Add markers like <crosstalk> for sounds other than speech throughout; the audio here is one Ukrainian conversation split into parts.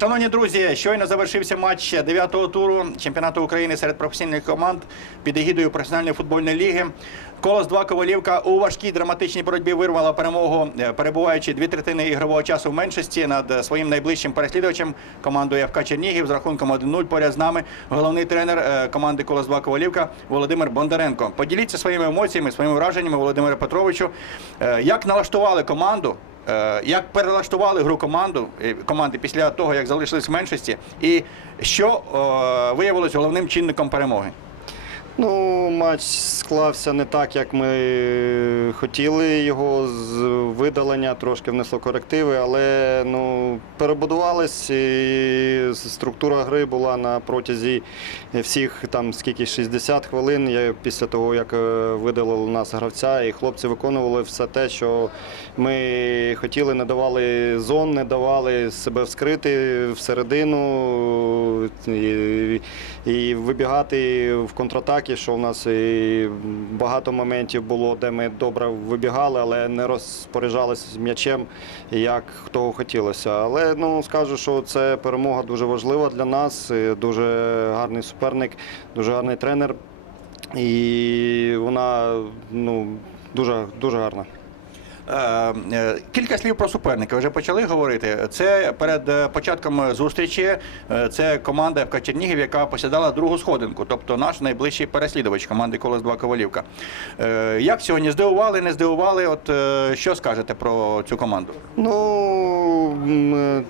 Шановні друзі, щойно завершився матч 9-го туру чемпіонату України серед професійних команд під егідою професіональної футбольної ліги. Колос 2 Ковалівка у важкій драматичній боротьбі вирвала перемогу, е, перебуваючи дві третини ігрового часу в меншості над е, своїм найближчим переслідувачем командою ФК Чернігів з рахунком 1-0. Поряд з нами головний тренер е, команди Колос 2 Ковалівка Володимир Бондаренко. Поділіться своїми емоціями, своїми враженнями, Володимире Петровичу. Як налаштували команду? Е, Як перелаштували гру команду е, команди після того, як залишились в меншості, і що е, виявилось головним чинником перемоги? Ну, матч склався не так, як ми хотіли. Його з видалення, трошки внесло корективи, але ну, перебудувались і структура гри була на протязі всіх там скільки 60 хвилин. Після того, як е, видалили нас гравця, і хлопці виконували все те, що ми хотіли, не давали зон, не давали себе вскрити всередину і, і вибігати в контратаки, що в нас і багато моментів було, де ми добре вибігали, але не розпоряджалися м'ячем, як хто хотілося. Але ну скажу, що це перемога дуже важлива для нас. Дуже гарний суперник, дуже гарний тренер. І вона ну, дуже, дуже гарна. Е, е, Кілька слів про суперника. Вже почали говорити. Це перед е, початком зустрічі. Це команда ФК Чернігів, яка посідала другу сходинку, тобто наш найближчий переслідувач команди Колос 2 Ковалівка. Як сьогодні здивували, не здивували? От що скажете про цю команду? Ну,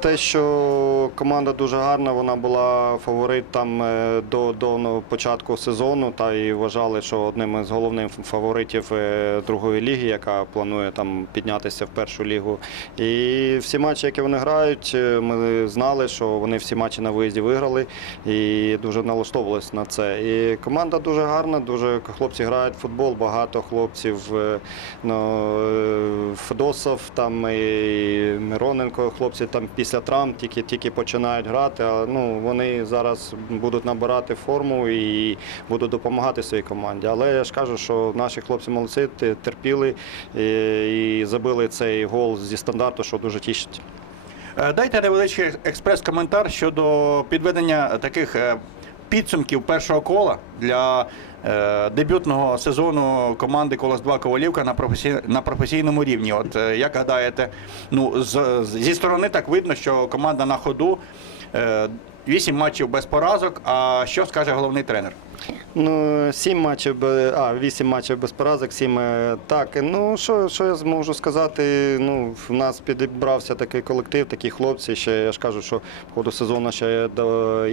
те, що команда дуже гарна, вона була фаворит там е, до, до ну, початку сезону, та і вважали, що одним із головних фаворитів е, другої ліги, яка планує там піднятися в першу лігу. І всі матчі, які вони грають, е, ми знали, що вони всі матчі на виїзді виграли і дуже налаштовувалися на це. І команда дуже гарна, дуже хлопці грають в футбол, багато хлопців. Ну, Федосов, там і Мироненко, хлопці там після травм тільки, тільки починають грати. Але ну, вони зараз будуть набирати форму і будуть допомагати своїй команді. Але я ж кажу, що наші хлопці молодці, терпіли і, і забили цей гол зі стандарту, що дуже тішить. Е, Дайте невеличкий експрес-коментар щодо підведення таких е, підсумків першого кола для е, дебютного сезону команди Колос 2 Ковалівка на, професій, на професійному рівні. От е, як гадаєте, ну з, зі сторони так видно, що команда на ходу. Е, Вісім матчів без поразок. А що скаже головний тренер? Ну, сім матчів, а, вісім матчів без поразок, сім. е, Так, ну що, що я зможу сказати? Ну, в нас підібрався такий колектив, такі хлопці. Ще я ж кажу, що в ходу сезону ще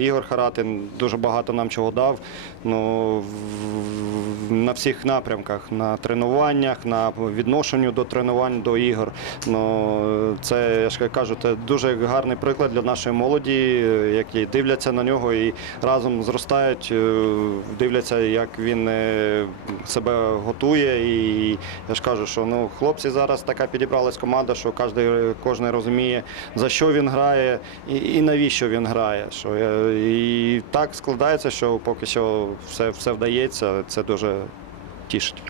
Ігор Харатин дуже багато нам чого дав. Ну, на всіх напрямках, на тренуваннях, на відношенню до тренувань до ігор. Ну, це я ж кажу, це дуже гарний приклад для нашої молоді, е, які дивляться на нього і разом зростають, е, дивляться, як він е, себе готує. І я ж кажу, що ну, хлопці зараз така підібралась команда, що кожен, кожен розуміє, за що він грає і, і навіщо він грає. Що, е, і так складається, що поки що все, все вдається, це дуже тішить.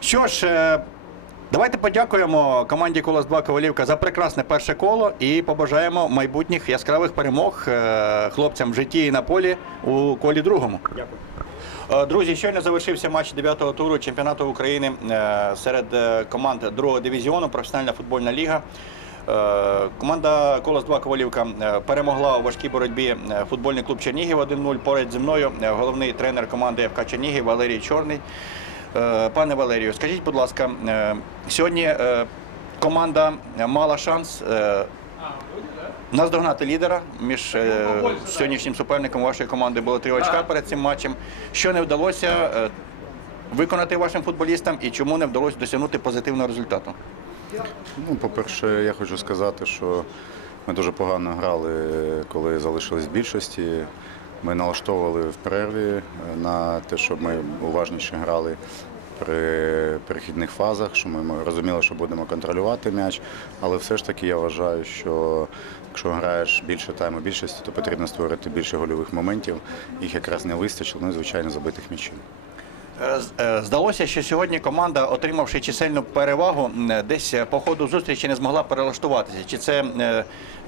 Що ж, е, давайте подякуємо команді Колос 2 Ковалівка за прекрасне перше коло і побажаємо майбутніх яскравих перемог е, хлопцям в житті і на полі у колі другому. Дякую. Е, Друзі, щойно завершився матч 9-го туру чемпіонату України е, серед команд другого дивізіону, професіональна футбольна ліга. Команда Колос 2 Ковалівка перемогла у важкій боротьбі футбольний клуб Чернігів 1-0. Поряд зі мною головний тренер команди ФК Чернігів Валерій Чорний. Е, Пане Валерію, скажіть, будь ласка, е, сьогодні е, команда мала шанс наздогнати лідера між сьогоднішнім суперником вашої команди було три очка перед цим матчем. Що не вдалося виконати вашим футболістам і чому не вдалося досягнути позитивного результату? Ну, по-перше, я хочу сказати, що ми дуже погано грали, коли залишились в більшості. Ми налаштовували в перерві е, на те, щоб ми уважніше грали при перехідних фазах, що ми, розуміли, що будемо контролювати м'яч. Але все ж таки я вважаю, що якщо граєш більше тайму більшості, то потрібно створити більше гольових моментів. Їх якраз не вистачило, ну і звичайно забитих м'ячів. Е, Здалося, що сьогодні команда, отримавши чисельну перевагу, десь е, по ходу зустрічі не змогла перелаштуватися. Чи це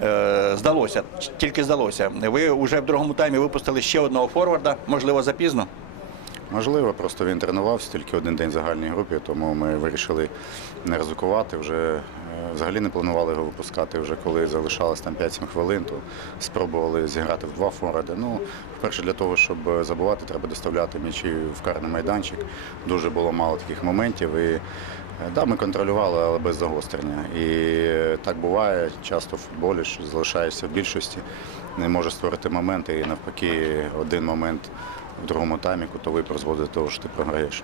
е, здалося? Тільки здалося. Ви вже в другому таймі випустили ще одного форварда, можливо, запізно. Можливо, просто він тренувався тільки один день в загальній групі, тому ми вирішили не ризикувати. Вже е, взагалі не планували його випускати. Вже коли залишалось там 5-7 хвилин, то спробували зіграти в два форварди. Ну, перше, для того, щоб забувати, треба доставляти м'ячі в карний майданчик. Дуже було мало таких моментів. І да, ми контролювали, але без загострення. І е, так буває часто в футболі, що залишаєшся в більшості, не можеш створити моменти, і навпаки, один момент в другому таймі кутовий призводить до того, що ти програєш.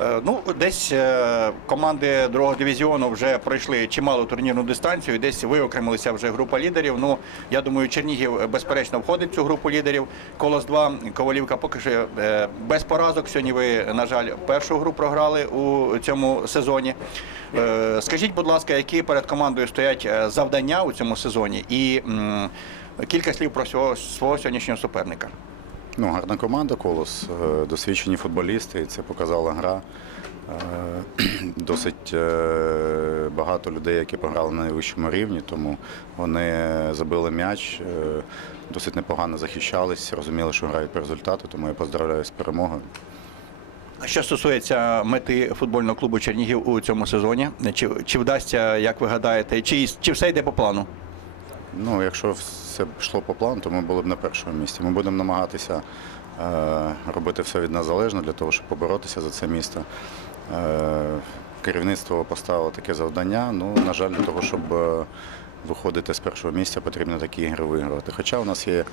Е, Ну, десь е, команди другого дивізіону вже пройшли чималу турнірну дистанцію, десь виокремилися вже група лідерів. Ну, я думаю, Чернігів е, безперечно входить в цю групу лідерів. Колос 2 Ковалівка поки що без поразок. Сьогодні ви, на жаль, першу гру програли у цьому сезоні. Скажіть, будь ласка, які перед командою стоять завдання у цьому сезоні? І кілька слів про свого, свого сьогоднішнього суперника. Ну, гарна команда Колос, е, досвідчені футболісти, це показала гра. Е, <clears throat> Досить е, багато людей, які програли на найвищому рівні, тому вони забили м'яч, досить непогано захищались, розуміли, що грають по результату, тому я поздравляю з перемогою. А Що стосується мети футбольного клубу Чернігів у цьому сезоні, чи, чи вдасться, як ви гадаєте, чи, чи все йде по плану? Ну, якщо все йшло по плану, то ми були б на першому місці. Ми будемо намагатися е, робити все від нас залежно для того, щоб поборотися за це місто. Е, керівництво поставило таке завдання. Ну, на жаль, для того, щоб е, виходити з першого місця, потрібно такі ігри виграти. Хоча у нас є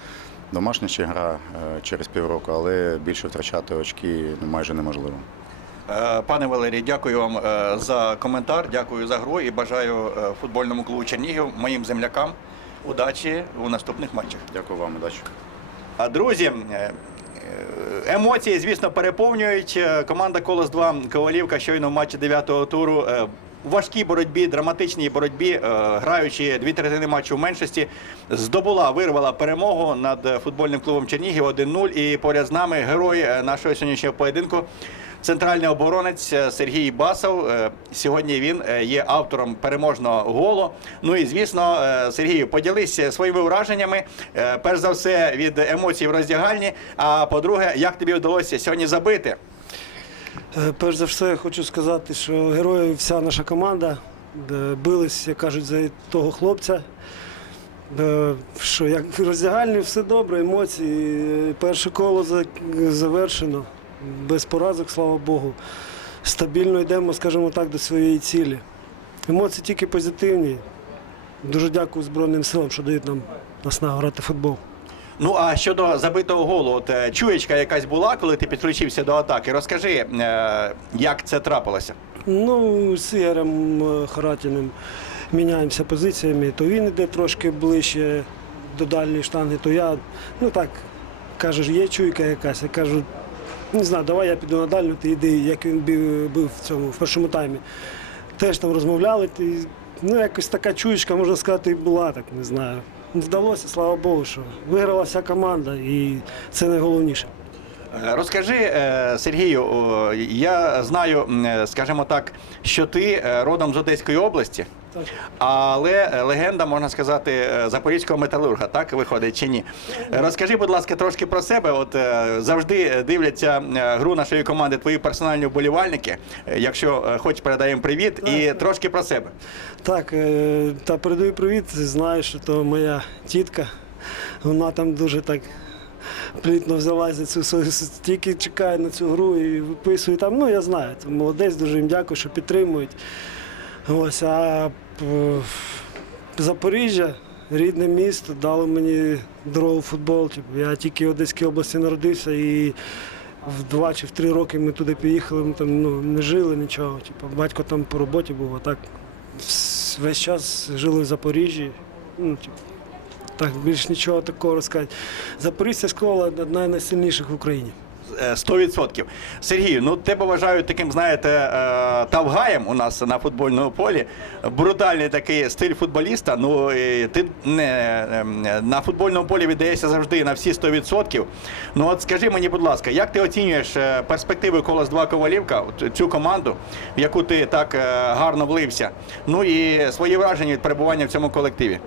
домашня ще гра через півроку, але більше втрачати очки ну, майже неможливо. Пане Валерій, дякую вам за коментар, дякую за гру і бажаю футбольному клубу Чернігів, моїм землякам, удачі у наступних матчах. Дякую вам, удачі. А, Друзі, е, е, емоції, звісно, переповнюють. Е, Команда Колос 2 Ковалівка щойно в матчі 9-го туру. У важкій боротьбі, драматичній боротьбі, граючи дві третини матчу в меншості, здобула, вирвала перемогу над футбольним клубом Чернігів 1-0. І поряд з нами герой нашого сьогоднішнього поєдинку. Центральний оборонець е, Сергій Басов. Е, Сьогодні він е, є автором переможного голу. Ну і звісно, Сергію, поділися своїми враженнями. Перш за все від емоцій в роздягальні. А по-друге, як тобі вдалося сьогодні забити? Перш за все, хочу сказати, що герої вся наша команда бились, як кажуть, за того хлопця. Що як роздягальні все добре, емоції. Перше коло завершено. Без поразок, слава Богу. Стабільно йдемо, скажімо так, до своєї цілі. Емоції тільки позитивні. Дуже дякую Збройним силам, що дають нам наснагу грати в футбол. Ну а щодо забитого голу, от е, чуєчка якась була, коли ти підключився до атаки. Розкажи, е, як це трапилося? Ну, з Ігорем е, Харатіним міняємося позиціями. То він йде трошки ближче до дальньої штанги, то я, ну так, кажеш, є чуйка якась. Я кажу, не знаю, давай я піду на дальню, ти йди, як він бив в цьому в першому таймі. Теж там розмовляли. Ти, ну, якось така чуєчка, можна сказати, і була, так не знаю. Вдалося, слава Богу, що виграла вся команда, і це найголовніше. Е, Розкажи, е, Сергію, я знаю, е, скажімо так, що ти родом з Одеської області, Так. але легенда, можна сказати, запорізького металурга, так виходить чи ні? Розкажи, будь ласка, трошки про себе. От завжди дивляться гру нашої команди твої персональні вболівальники. Якщо хоч передаємо привіт, і трошки про себе. Так, та передаю привіт. Знаю, що то моя тітка. Вона там дуже так плітно взялася за цю тільки чекає на цю гру і виписує там. Ну, я знаю, це молодець, дуже їм дякую, що підтримують. Ось, а Запоріжжя, рідне місто, дало мені дорогу в футбол. Типу, я тільки в Одеській області народився і в два чи в три роки ми туди поїхали, ми там ну, не жили нічого. Типу, батько там по роботі був, а так весь час жили в Запоріжжі. Ну, типу, так, більш нічого такого розказати. Запорізька школа одна з найсильніших в Україні. Е, 100%. Сергію, ну тебе вважають таким, знаєте, е, тавгаєм у нас на футбольному полі. Брутальний такий стиль футболіста. Ну ти не ем, на футбольному полі віддаєшся завжди на всі 100%. Ну от скажи мені, будь ласка, як ти оцінюєш е, перспективи Колос 2 Ковалівка, цю команду, в яку ти так е, гарно влився? Ну і свої враження від перебування в цьому колективі?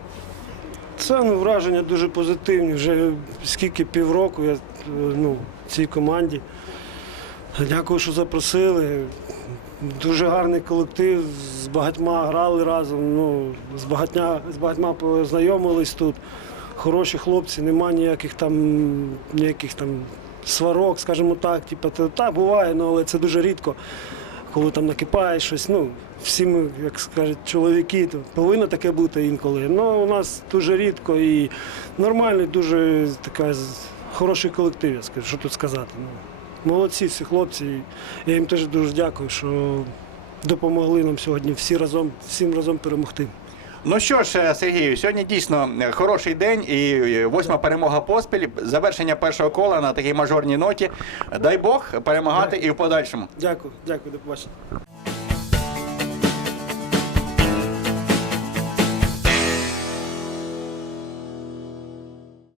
Ну, враження дуже позитивні. Вже скільки півроку я е, ну, цій команді. Дякую, що запросили. Дуже гарний колектив, з багатьма грали разом. Ну, з, багатьма, з багатьма познайомились тут. Хороші хлопці, нема ніяких там ніяких там сварок, скажімо так. Типу, та буває, ну, але це дуже рідко. Коли там накипає щось, ну, всі ми, як скажуть, чоловіки, то повинно таке бути інколи. Ну, у нас дуже рідко і нормальний, дуже така хороший колектив, я скажу, що тут сказати. Ну, молодці всі хлопці. Я їм теж дуже дякую, що допомогли нам сьогодні всі разом, всім разом перемогти. Ну що ж, е, Сергію, сьогодні дійсно е, хороший день і е, восьма перемога поспіль. Завершення першого кола на такій мажорній ноті. Дай Бог перемагати і в подальшому. Дякую, дякую, до побачення.